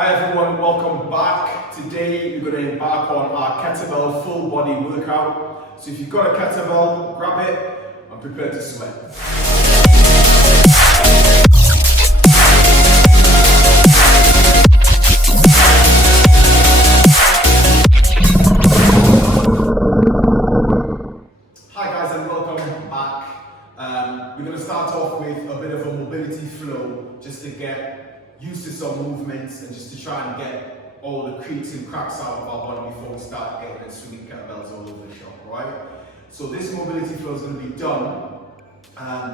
Hi everyone, welcome back. Today we're going to embark on our kettlebell full body workout. So if you've got a kettlebell, grab it and prepare to sweat. Hi guys and welcome back. We're going to start off with a bit of a mobility flow just to get used to some movements and just to try and get all the creaks and cracks out of our body before we start getting and swinging kettlebells all over the shop, right? So this mobility flow is going to be done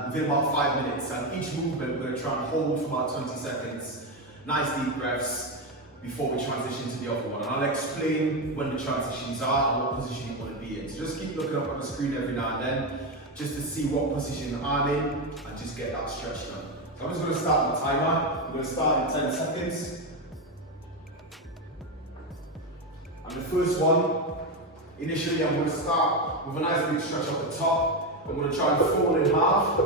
within about 5 minutes, and each movement we're going to try and hold for about 20 seconds, nice deep breaths before we transition to the other one. And I'll explain when the transitions are and what position you want to be in. So just keep looking up at the screen every now and then just to see what position I'm in and just get that stretch done. So I'm just going to start the timer. I'm going to start in 10 seconds. And the first one, initially I'm going to start with a nice big stretch up the top. I'm going to try and fold in half.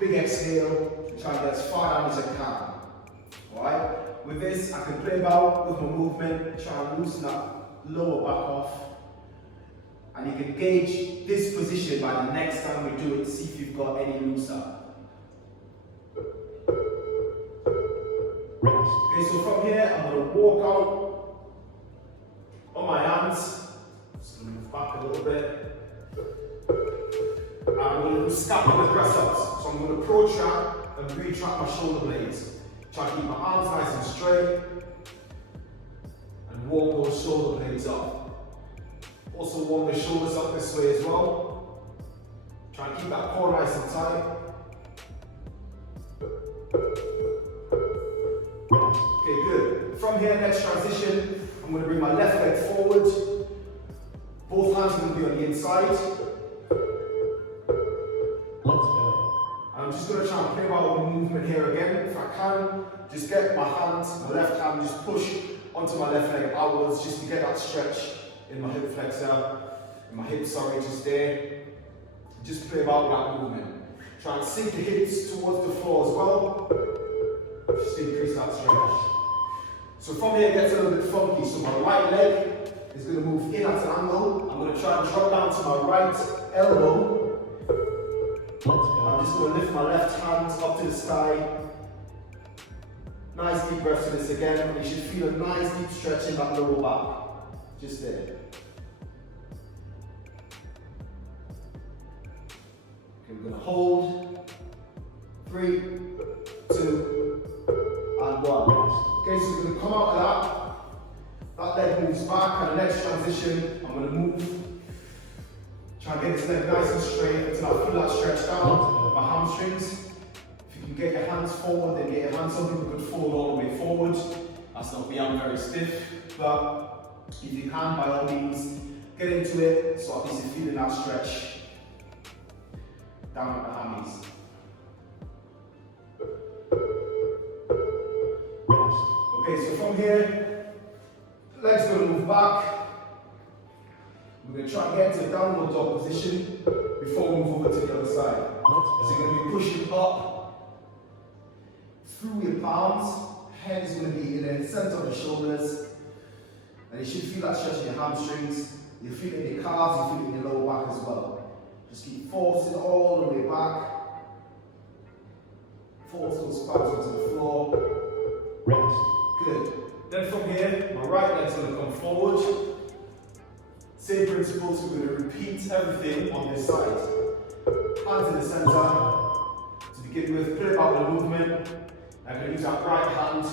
Big exhale, and try and get as far down as I can. Alright? With this, I can play about with my movement, try and loosen that lower back off. And you can gauge this position by the next time we do it to see if you've got any looser. Okay, so from here, I'm going to walk out on my hands. Just going to move back a little bit. And I'm going to do scapular press ups. So I'm going to protract and retract my shoulder blades. Try to keep my arms nice and straight. And walk those shoulder blades up. Also warm the shoulders up this way as well. Try and keep that core nice and tight. Okay, good. From here, next transition, I'm going to bring my left leg forward. Both hands are going to be on the inside. Let's go. I'm just going to try and play about with the movement here again. If I can, just get my hand, my left hand, just push onto my left leg outwards just to get that stretch in my hip flexor, in my hips, just there. Just play about with that movement. Try and sink the hips towards the floor as well. Just increase that stretch. So from here it gets a little bit funky. So my right leg is going to move in at an angle. I'm going to try and drop down to my right elbow. Let's go. I'm just going to lift my left hand up to the sky. Nice deep breath to this again. And you should feel a nice deep stretch in that lower back. Just there. Okay, we're going to hold. 3, 2, and 1. Okay, so we're going to come out of that. That leg moves back, and the next transition, I'm going to move. Try and get this leg nice and straight until I feel that stretch down with my hamstrings. If you can get your hands forward, then get your hands up. You could fold all the way forward. That's not me, I'm very stiff. But if you can, by all means, get into it, so at least you're feeling that stretch down at the hammies. Okay, so from here, legs are going to move back. We're going to try and get into a downward dog position before we move over to the other side. So you're going to be pushing up through your palms. Head is going to be in the center of the shoulders. And you should feel that stretch in your hamstrings. You feel it in your calves, you feel it in your lower back as well. Just keep forcing all the way back. Force those spines onto the floor. Rest. Good. Then from here, my right leg's going to come forward. Same principles, we're going to repeat everything on this side. Hands in the center. To begin with, play about the movement. I'm going to use that right hand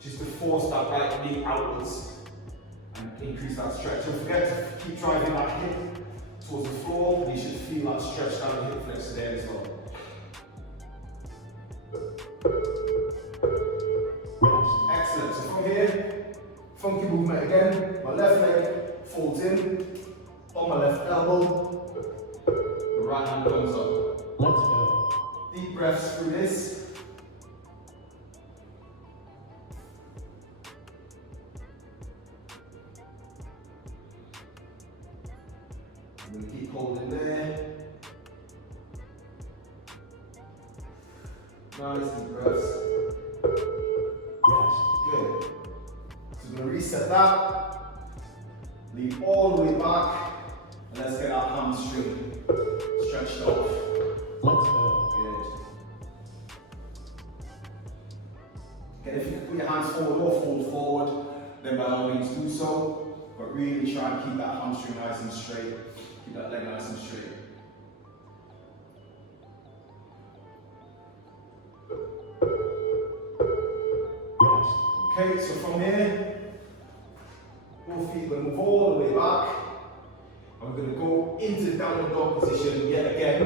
just to force that right knee outwards and increase that stretch. Don't forget to keep driving that hip towards the floor, and you should feel that stretch down the hip flexor there as well. Excellent. So from here, funky movement again. My left leg folds in on my left elbow. The right hand comes up. Let's go. Deep breaths through this. I'm going to keep holding there. Nice deep breaths. reset that. Lean all the way back, and let's get our hamstring stretched off. Let's go. Good. Again, if you can put your hands forward or fold forward, then by all means do so. But really try and keep that hamstring nice and straight. Keep that leg nice and straight. Rest. Okay, so from here, both feet will move all the way back. And we're going to go into downward dog position yet again.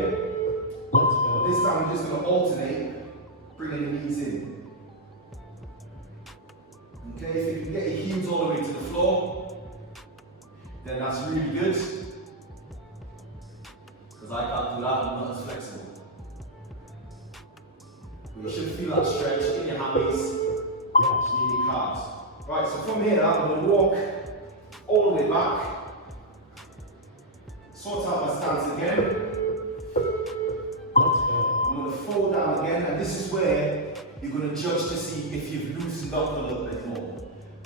Let's go. This time we're just going to alternate, bringing the knees in. Okay, if you can get your heels all the way to the floor, then that's really good. Because I can't do that, I'm not as flexible. You should feel that stretch in your hammies, Rest. in your calves. Right, so from here, I'm going to walk all the way back. Sort out my stance again. Let's go. I'm going to fold down again, and this is where you're going to judge to see if you've loosened up a little bit more.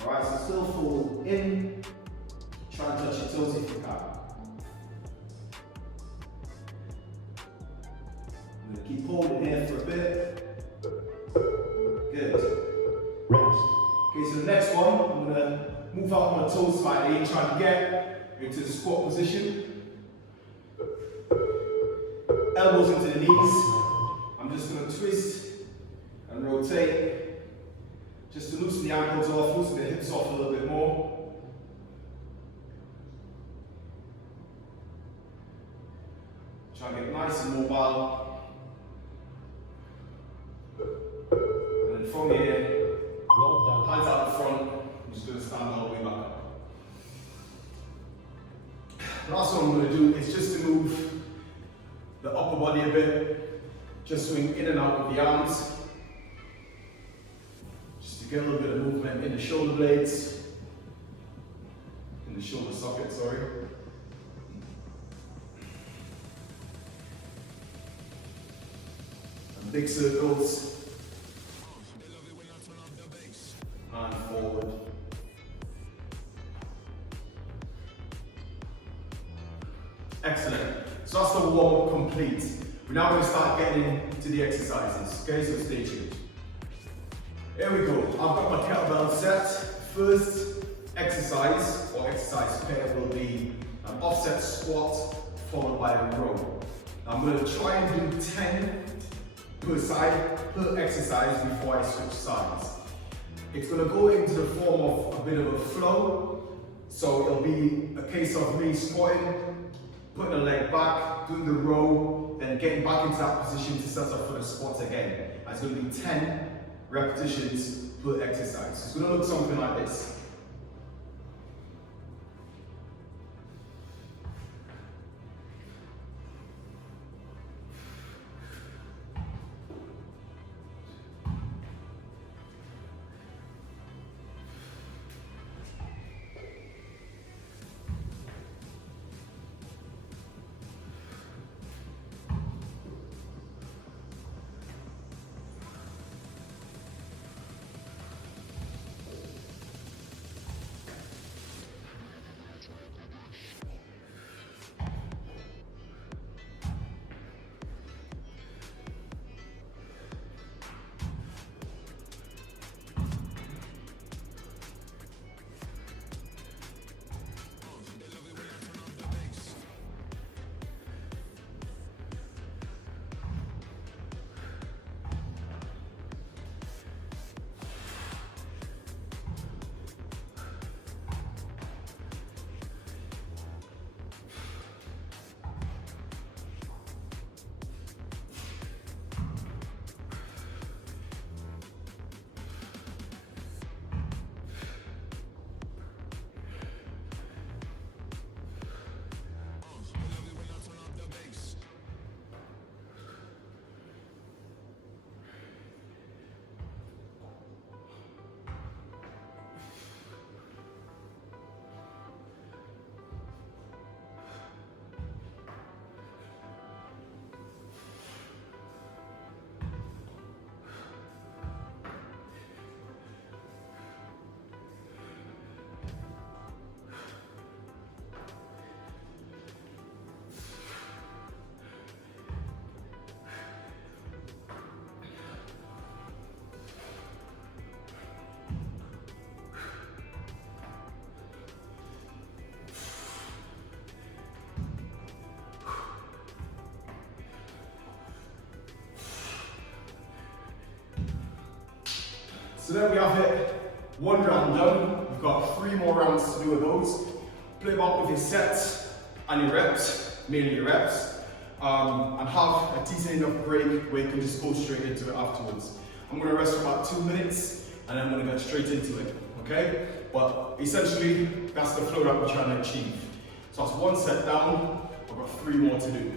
Alright, so still fold in. Try and touch your toes if you can. I'm going to keep holding here for a bit. Good. Rest. Okay, so the next one, I'm going to move out my toes slightly and try and get into the squat position. Elbows into the knees. I'm just going to twist and rotate just to loosen the ankles off, loosen the hips off a little bit more. Try and get nice and mobile. And then from here, Well done. hands out the front. I'm just going to stand all the way back up. Last one I'm going to do is just to move the upper body a bit, just swing in and out with the arms, just to get a little bit of movement in the shoulder blades, in the shoulder socket, sorry. And big circles, and forward. Excellent. So that's the warm-up complete. We're now going to start getting into the exercises. Okay, so stay tuned. Here we go. I've got my kettlebell set. First exercise, or exercise pair, will be an offset squat followed by a row. Now I'm going to try and do 10 per side, per exercise before I switch sides. It's going to go into the form of a bit of a flow. So it'll be a case of me squatting, putting a leg back, doing the row, then getting back into that position to set up for the squat again. And it's going to be 10 repetitions per exercise. It's going to look something like this. So there we have it. 1 round done. We've got 3 more rounds to do with those. Play about with your sets and your reps, mainly your reps, and have a decent enough break where you can just go straight into it afterwards. I'm going to rest for about 2 minutes and then I'm going to get straight into it, okay? But essentially, that's the flow that we're trying to achieve. So that's 1 set down, I've got 3 more to do.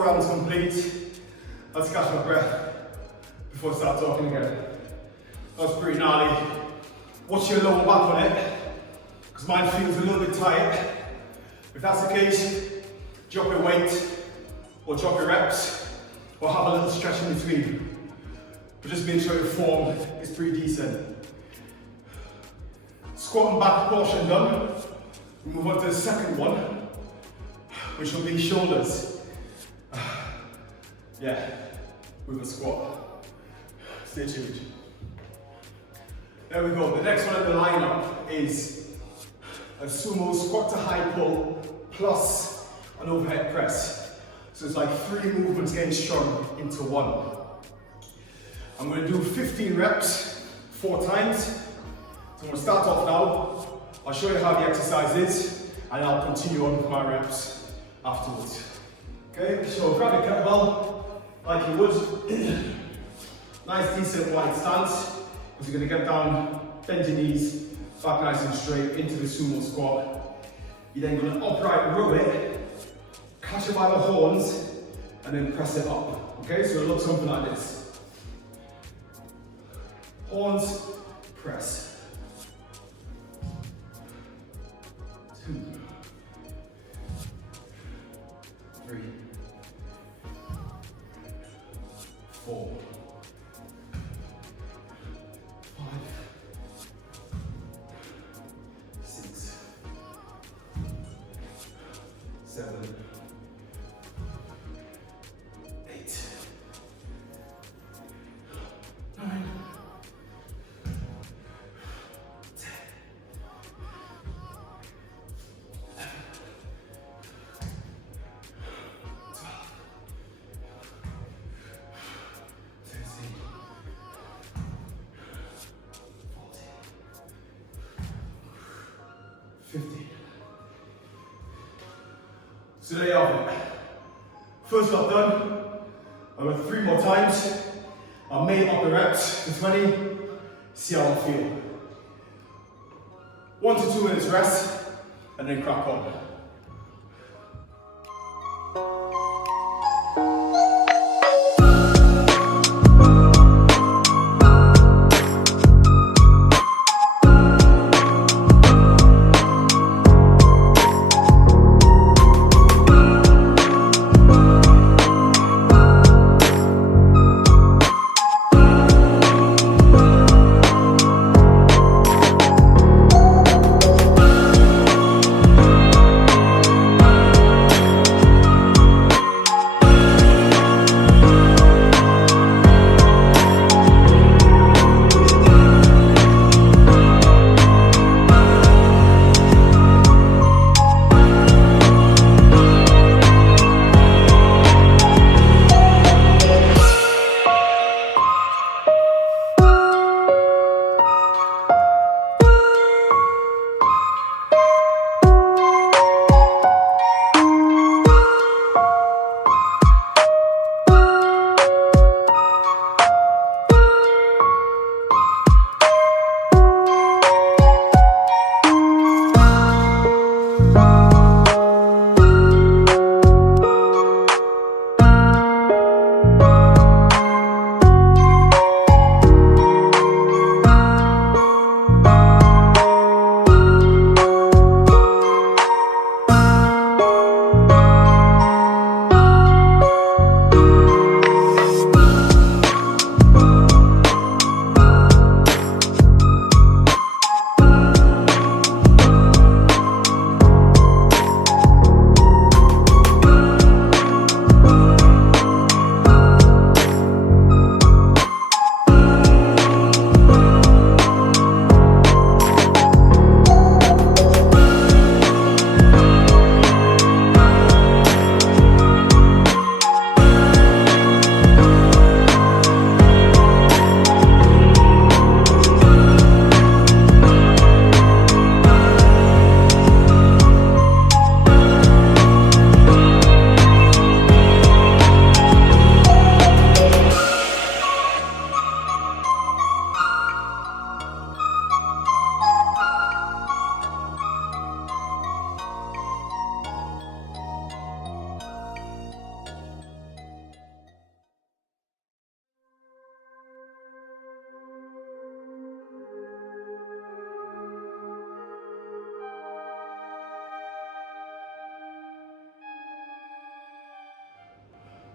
4 rounds complete. Let's catch my breath before I start talking again. That was pretty gnarly. Watch your lower back on it, because mine feels a little bit tight. If that's the case, drop your weight, or drop your reps, or have a little stretch in between. But just make sure your form is pretty decent. Squat and back portion done. We move on to the second one, which will be shoulders. Yeah, with a squat. Stay tuned. There we go. The next one in the lineup is a sumo squat to high pull plus an overhead press. So it's like 3 movements getting strung into one. I'm going to do 15 reps, 4 times. So I'm going to start off now. I'll show you how the exercise is, and I'll continue on with my reps afterwards. Okay, so grab your kettlebell like you would. Nice, decent wide stance. Because you're going to get down, bend your knees, back nice and straight into the sumo squat. You're then going to upright row it, catch it by the horns, and then press it up. Okay, so it looks something like this. Horns, press. 2, 3, 4, 5, 6, 7, 8, 9, 10, 15. So there you have it. First lot done. I went 3 more times. I made up the reps to 20. See how I feel. 1 to 2 minutes rest, and then crack on.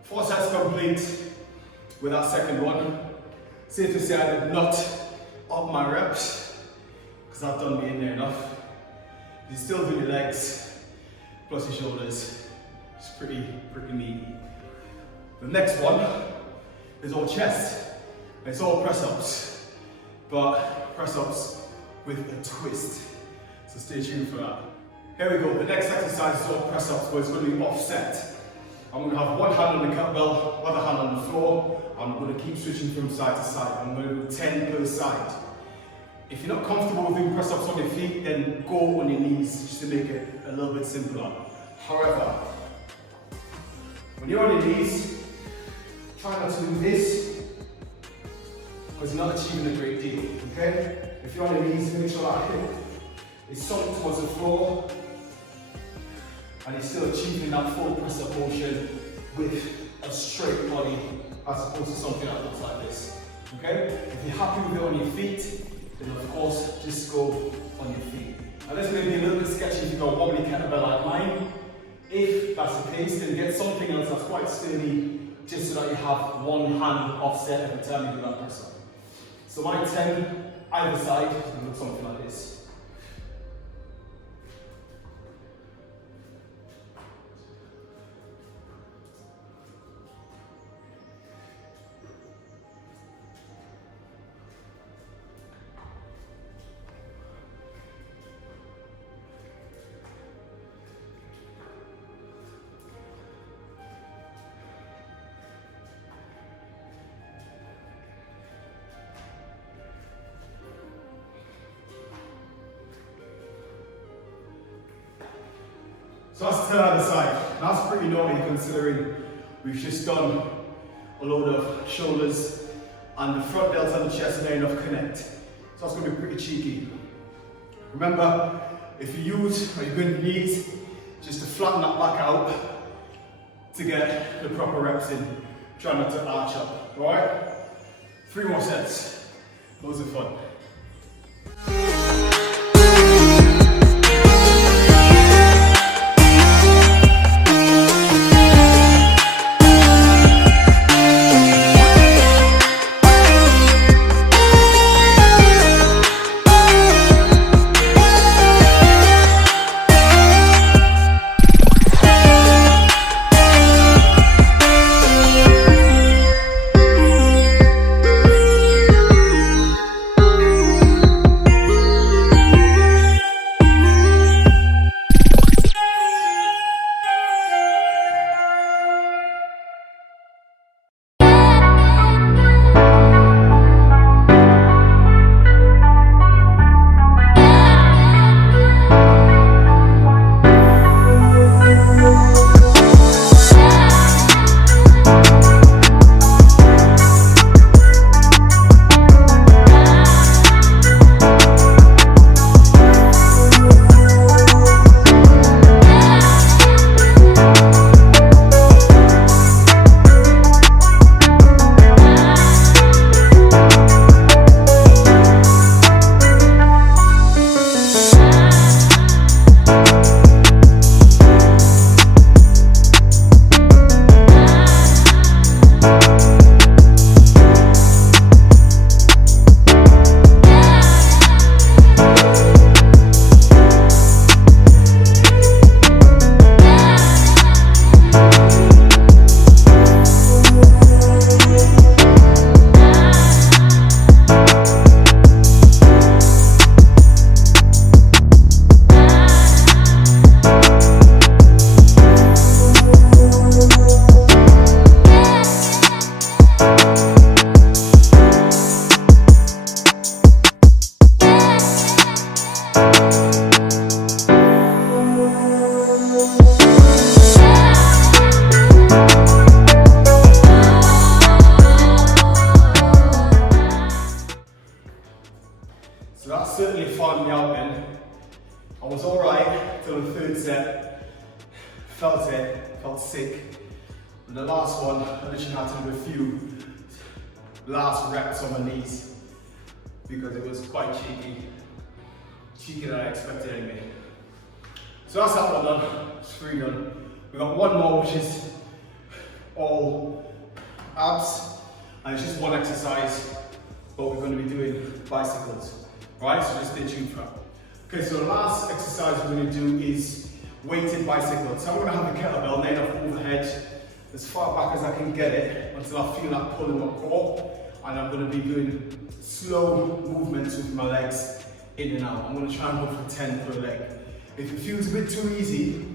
4 sets complete with that second one. Safe to say I did not up my reps because I've done me in there enough. You still do your legs plus your shoulders. It's pretty neat. The next one is all chest. It's all press-ups, but press-ups with a twist. So stay tuned for that. Here we go. The next exercise is all press-ups, but it's going to be offset. I'm going to have one hand on the kettlebell, other hand on the floor. I'm going to keep switching from side to side. I'm going to do 10 per side. If you're not comfortable with doing press-ups on your feet, then go on your knees just to make it a little bit simpler. However, when you're on your knees, try not to do this because you're not achieving a great deal, okay? If you're on your knees, make sure that hip is sunk towards the floor and you're still achieving that full press-up motion with a straight body as opposed to something that looks like this, okay? If you're happy with it on your feet, then of course, just go on your feet. Now this may be a little bit sketchy if you've got a wobbly kettlebell like mine. If that's the case, then get something else that's quite sturdy, just so that you have one hand offset every time you do that press up. So my 10 either side is going to look something like this. So that's 10 either side. That's pretty naughty considering we've just done a load of shoulders and the front delts and the chest and enough connect. So that's going to be pretty cheeky. Remember, if you use or you bend your knees, just to flatten that back out to get the proper reps in. Try not to arch up, alright? 3 more sets. Loads of fun. So that certainly farmed me out then. I was alright till the 3rd set. Felt it, felt sick. And the last one, I literally had to do a few last reps on my knees because it was quite cheeky. Cheekier than I expected anyway. So that's that one done. It's 3 done. We've got one more, which is all abs, and it's just one exercise, but we're going to be doing bicycles. Alright, so just stay tuned for that. Okay, so the last exercise we're going to do is weighted bicycles. So I'm going to have the kettlebell laid off overhead as far back as I can get it until I feel like pulling my core, and I'm going to be doing slow movements with my legs in and out. I'm going to try and go for 10 per leg. If it feels a bit too easy,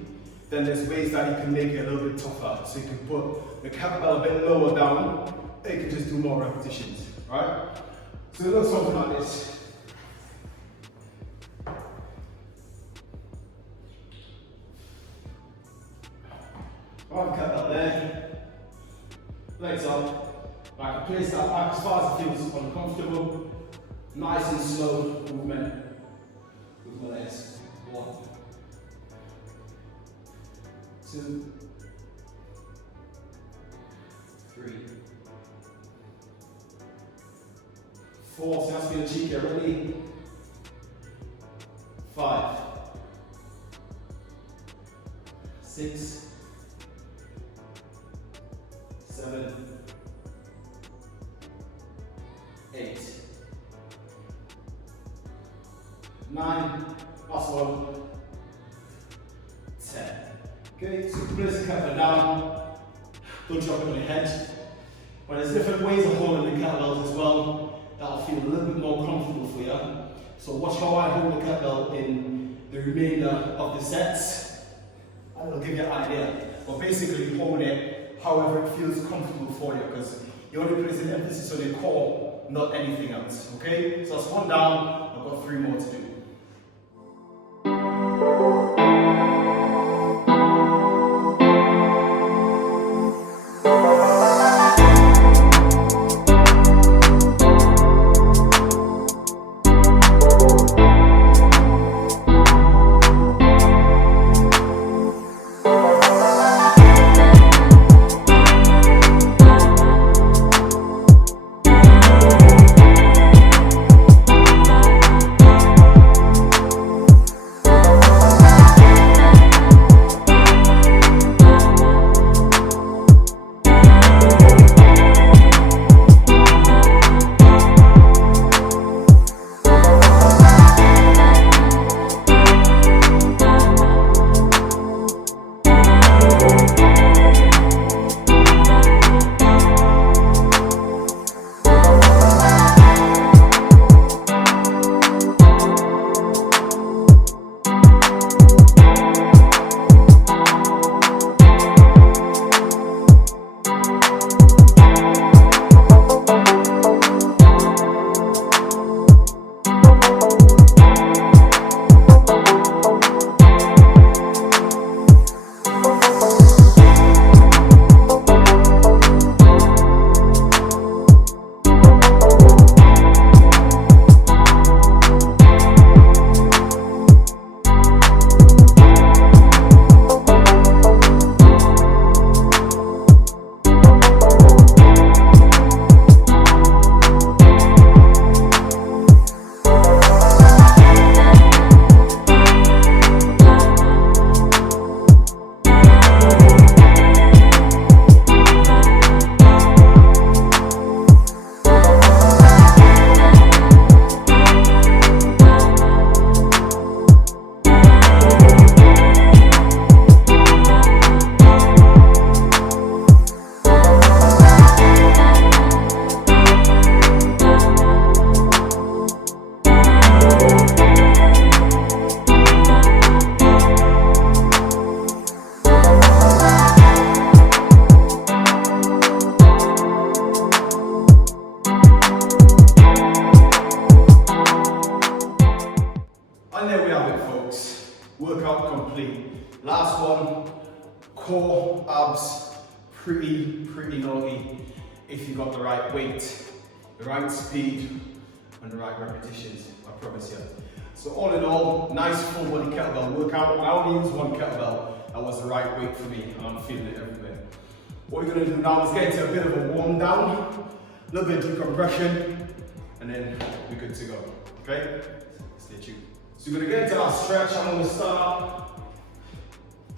then there's ways that you can make it a little bit tougher. So you can put the kettlebell a bit lower down, and you can just do more repetitions, right? So it looks something like this. Right, kettlebell there, legs up. I can place that back as far as it feels uncomfortable. Nice and slow movement with my legs. 1, 2, 3, 4. So that's for your cheek. Ready? 5, 6, 7, 8, 9, last one, 10. Okay, so place the kettlebell down, don't drop it on your head. But there's different ways of holding the kettlebells as well that'll feel a little bit more comfortable for you. So watch how I hold the kettlebell in the remainder of the sets, and it'll give you an idea. But basically hold it however it feels comfortable for you, because you're only placing emphasis on your core, not anything else. Okay, so that's 1 down, I've got 3 more to do. Workout complete. Last one, core, abs, pretty naughty if you got the right weight, the right speed, and the right repetitions, I promise you. So all in all, nice full body kettlebell workout. I only used 1 kettlebell, that was the right weight for me, and I'm feeling it everywhere. What we're gonna do now is get into a bit of a warm down, a little bit of decompression, and then we're good to go, okay? Stay tuned. So we're gonna get into our stretch. I'm gonna start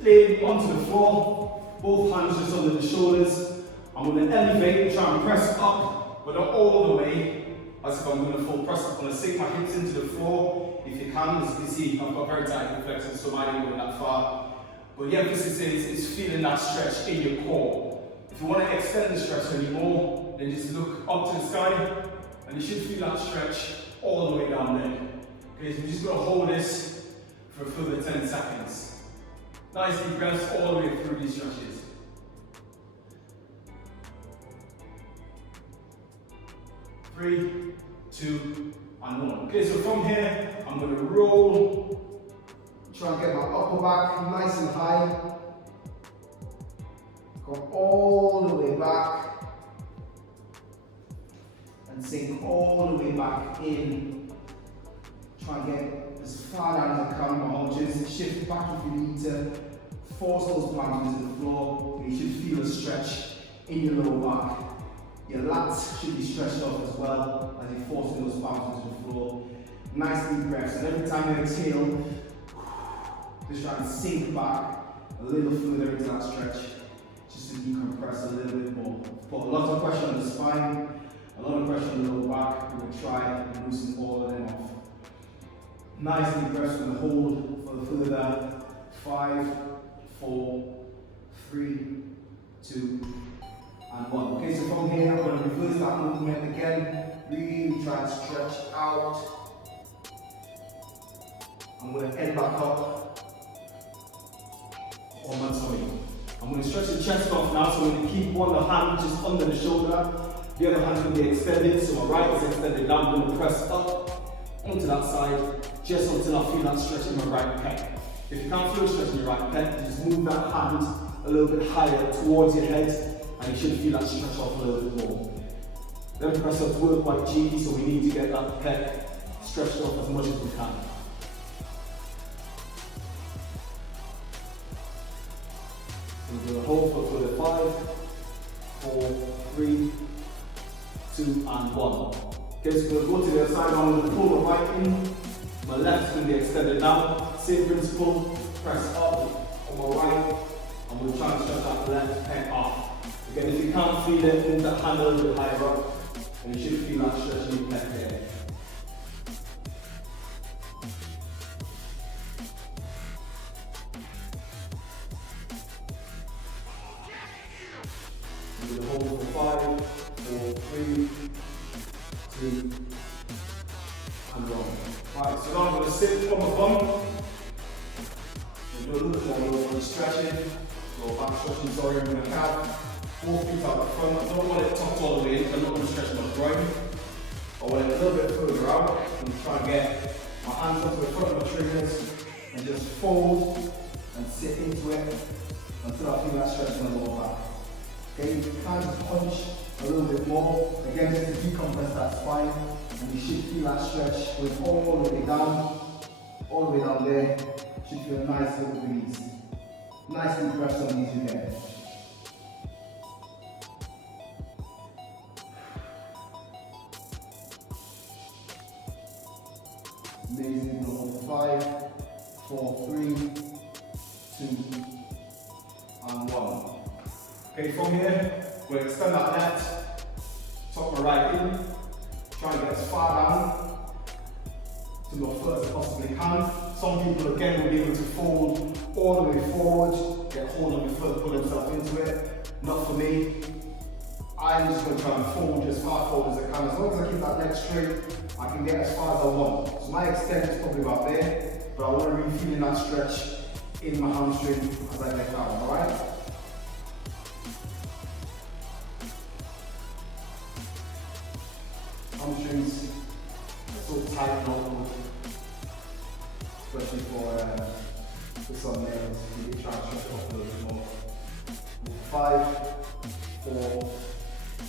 laying onto the floor, Both hands just under the shoulders. I'm going to elevate and try and press up, but not all the way. As if I'm going to full press up. I'm going to sink my hips into the floor. If you can, as you can see, I've got very tight hip flexors, so I didn't go that far. But the emphasis is feeling that stretch in your core. If you want to extend the stretch anymore, then just look up to the sky, and you should feel that stretch all the way down there. Okay, so we're just going to hold this for a further 10 seconds. Nice deep breaths all the way through these stretches. 3, 2, and 1. Okay, so from here, I'm going to roll. Try and get my upper back nice and high. Go all the way back. And sink all the way back in. Try and get as far down as I can with my haunches. Shift back if you need to. Force those palms into the floor. You should feel a stretch in your lower back. Your lats should be stretched off as well as you're forcing those palms into the floor. Nice deep breaths. And every time you exhale, just try and sink back a little further into that stretch, just to decompress a little bit more. Put a lot of pressure on the spine, a lot of pressure on the lower back. We're going to try and loosen all of them off. Nice deep breaths. We're going to hold for the further 5, 4, 3, 2, and 1. Okay, so from here, I'm going to reverse that movement again. Really try and stretch out. I'm going to head back up. Oh man, sorry. I'm going to stretch the chest off now, so I'm going to keep one hand just under the shoulder. The other hand's going to be extended, so my right is extended. Now I'm going to press up onto that side, just until I feel that stretch in my right pec. If you can't feel a stretch in your right pec, you just move that hand a little bit higher towards your head, and you should feel that stretch off a little bit more. Then press up work quite cheeky, so we need to get that pec stretched off as much as we can. We're going to hold for the 5, 4, 3, 2, and 1. Okay, so we're going to go to the other side. I'm going to pull my right in. My left is going to be extended down. Same principle. Press up on my right. I'm going to try and stretch that left pec off. Again, if you can't feel it, move that hand a little bit higher up, and you should feel that stretch in your pec there. We're going to hold for 5, 4, 3, 2, and 1. Right, so now I'm going to sit on my bum. We'll do a little bit more stretching. So back stretching, sorry, I'm going to count. 4 feet out the front. I don't want it tucked all the way in, I'm not going to stretch my groin. I want it a little bit further out and try and get my hands up to the front of my triggers and just fold and sit into it until I feel that stretch in the lower back. Okay, you can punch a little bit more, again just to decompress that spine, and you should feel that stretch going all the way down there. Should feel a nice little breeze. Nice deep breaths on these again. Amazing. Hold 5, 4, 3, 2, and 1. Okay, from here, we'll extend that left, tuck my right in, try and get as far down to my foot as I possibly can. Some people again will be able to fold all the way forward, get hold of your foot, put themselves into it. Not for me. I'm just going to try and fold as far forward as I can. As long as I keep that neck straight, I can get as far as I want. So my extent is probably about there, but I want to really feel that stretch in my hamstring as I get down, alright? Hamstrings are so tight now, especially for some males. You can try and stretch off a little bit more. 5, 4,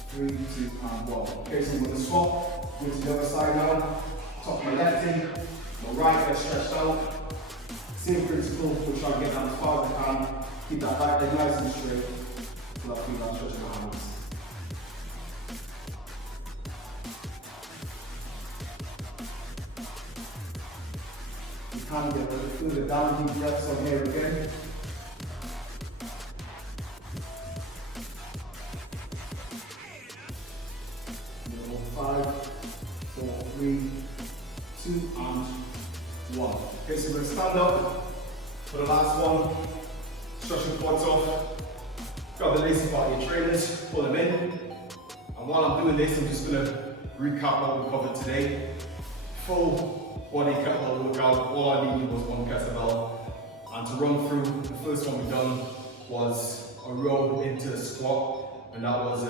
3, 2, and 1. Okay, so we're going to swap, go to the other side now. Tuck my left in, my right gets stretched out. Same principle, we'll try and get down as far as I can. Keep that back leg nice and straight until I feel that stretch in my hands. You can get a little further down, deep breaths on here again. 3, 2, and 1. Okay, so we're going to stand up for the last one. Stretch your quads off. Grab the lacy part of your trainers, pull them in. And while I'm doing this, I'm just going to recap what we covered today. Full body kettlebell workout. All I needed was one kettlebell. And to run through, the first one we done was a row into a squat, and that was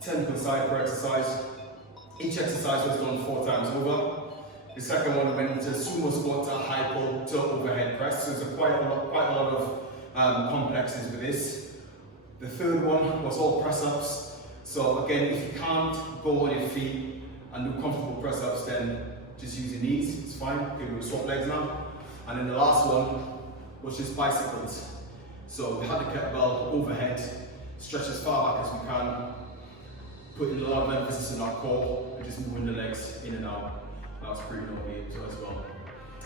10 per side per exercise. Each exercise was done 4 times over. The second one went into sumo squat to high pull to overhead press. So there's quite a lot of complexes with this. The third one was all press ups. So again, if you can't go on your feet and do comfortable press ups, then just use your knees. It's fine. Okay, we'll swap legs now. And then the last one was just bicycles. So we had the kettlebell overhead, stretch as far back as we can, putting a lot of emphasis on our core and just moving the legs in and out. That was pretty lovely as well.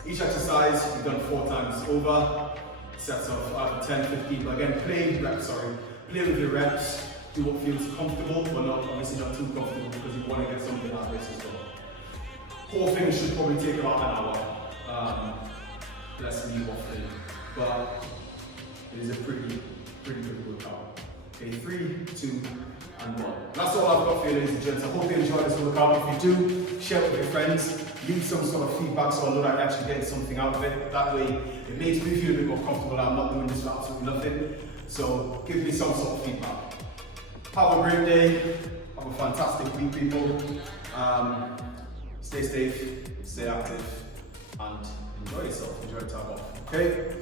Each exercise we've done 4 times over, sets of either 10, 15, but again, play with your reps, do what feels comfortable, but obviously not too comfortable because you want to get something out of this as well. Whole thing should probably take about an hour. Less me waffling, but it is a pretty good workout. Okay, 3, 2, and 1. That's all I've got for you, ladies and gents. I hope you enjoyed this workout. If you do, share it with your friends. Leave some sort of feedback so I know that you're actually getting something out of it. That way, it makes me feel a bit more comfortable. I'm not doing this for absolutely nothing. So give me some sort of feedback. Have a great day. Have a fantastic week, people. Stay safe, stay active, and enjoy yourself. Enjoy time off. Okay?